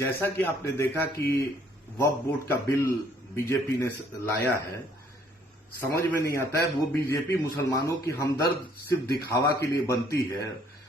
जैसा कि आपने देखा कि वक्फ बोर्ड का बिल बीजेपी ने लाया है, समझ में नहीं आता है वो बीजेपी मुसलमानों की हमदर्द सिर्फ दिखावा के लिए बनती है।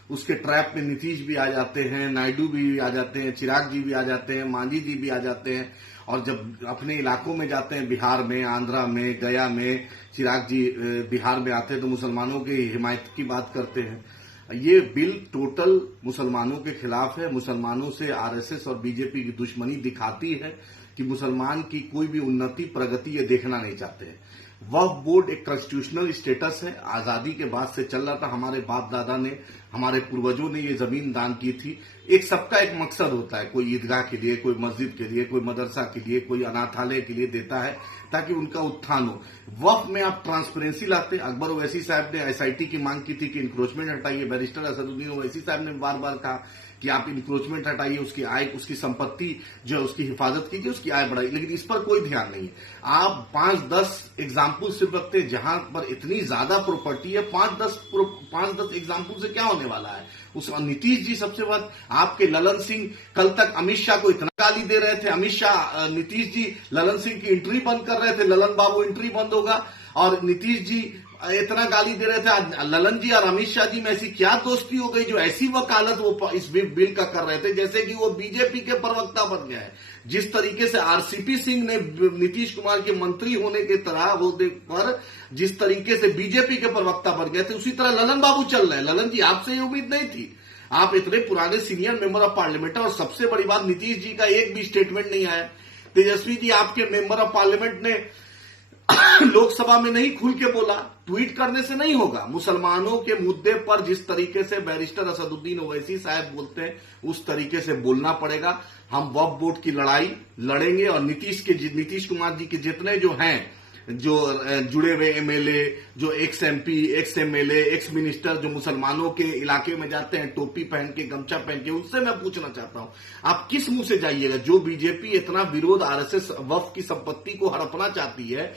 उसके ट्रैप में नीतीश भी आ जाते हैं, नायडू भी आ जाते हैं, चिराग जी भी आ जाते हैं, मांझी जी भी आ जाते हैं। और जब अपने इलाकों में जाते हैं, बिहार में, आंध्रा में, गया में, चिराग जी बिहार में आते हैं तो मुसलमानों की हिमायत की बात करते हैं। ये बिल टोटल मुसलमानों के खिलाफ है। मुसलमानों से आरएसएस और बीजेपी की दुश्मनी दिखाती है कि मुसलमान की कोई भी उन्नति प्रगति ये देखना नहीं चाहते हैं। वक्फ बोर्ड एक कॉन्स्टिट्यूशनल स्टेटस है, आजादी के बाद से चल रहा था। हमारे बाप दादा ने, हमारे पूर्वजों ने ये जमीन दान की थी। एक सबका एक मकसद होता है, कोई ईदगाह के लिए, कोई मस्जिद के लिए, कोई मदरसा के लिए, कोई अनाथालय के लिए देता है ताकि उनका उत्थान हो। वक्फ में आप ट्रांसपेरेंसी लाते। अकबर ओवैसी साहब ने एसआईटी की मांग की थी कि इंक्रोचमेंट हटाइए। बैरिस्टर असदुद्दीन ओवैसी साहब ने बार बार कहा कि आप इंक्रोचमेंट हटाइए, उसकी आय, उसकी संपत्ति जो है उसकी हिफाजत कीजिए, उसकी आय बढ़ाइए, लेकिन इस पर कोई ध्यान नहीं है। आप 5-10 एग्जाम्पल सिर्फ रखते हैं जहां पर इतनी ज्यादा प्रॉपर्टी है। 5-10 एग्जाम्पल से क्या होने वाला है? उस नीतीश जी सबसे बाद आपके ललन सिंह कल तक अमित शाह को इतना गाली दे रहे थे। अमित शाह, नीतीश जी ललन सिंह की एंट्री बंद कर रहे थे, ललन बाबू एंट्री बंद होगा, और नीतीश जी इतना गाली दे रहे थे। आज ललन जी और अमित शाह जी में ऐसी क्या दोस्ती हो गई जो ऐसी वकालत वो इस बिल का कर रहे थे जैसे कि वो बीजेपी के प्रवक्ता बन गए हैं। जिस तरीके से आरसीपी सिंह ने नीतीश कुमार के मंत्री होने के तरह होने पर जिस तरीके से बीजेपी के प्रवक्ता बन गए थे, उसी तरह ललन बाबू चल रहे हैं। ललन जी, आपसे ये उम्मीद नहीं थी। आप इतने पुराने सीनियर मेंबर ऑफ पार्लियामेंट है, और सबसे बड़ी बात, नीतीश जी का एक भी स्टेटमेंट नहीं आया। तेजस्वी जी, आपके मेंबर ऑफ पार्लियामेंट ने लोकसभा में नहीं खुल के बोला। ट्वीट करने से नहीं होगा। मुसलमानों के मुद्दे पर जिस तरीके से बैरिस्टर असदुद्दीन ओवैसी साहब बोलते हैं उस तरीके से बोलना पड़ेगा। हम वक्फ बोर्ड की लड़ाई लड़ेंगे, और नीतीश कुमार जी के जितने जो हैं, जो जुड़े हुए एमएलए, जो x MP, ex MLA, ex minister जो मुसलमानों के इलाके में जाते हैं टोपी पहन के, गमछा पहन के, उससे मैं पूछना चाहता हूं, आप किस मुंह से जाइएगा? जो बीजेपी इतना विरोध आरएसएस वक्फ की संपत्ति को हड़पना चाहती है,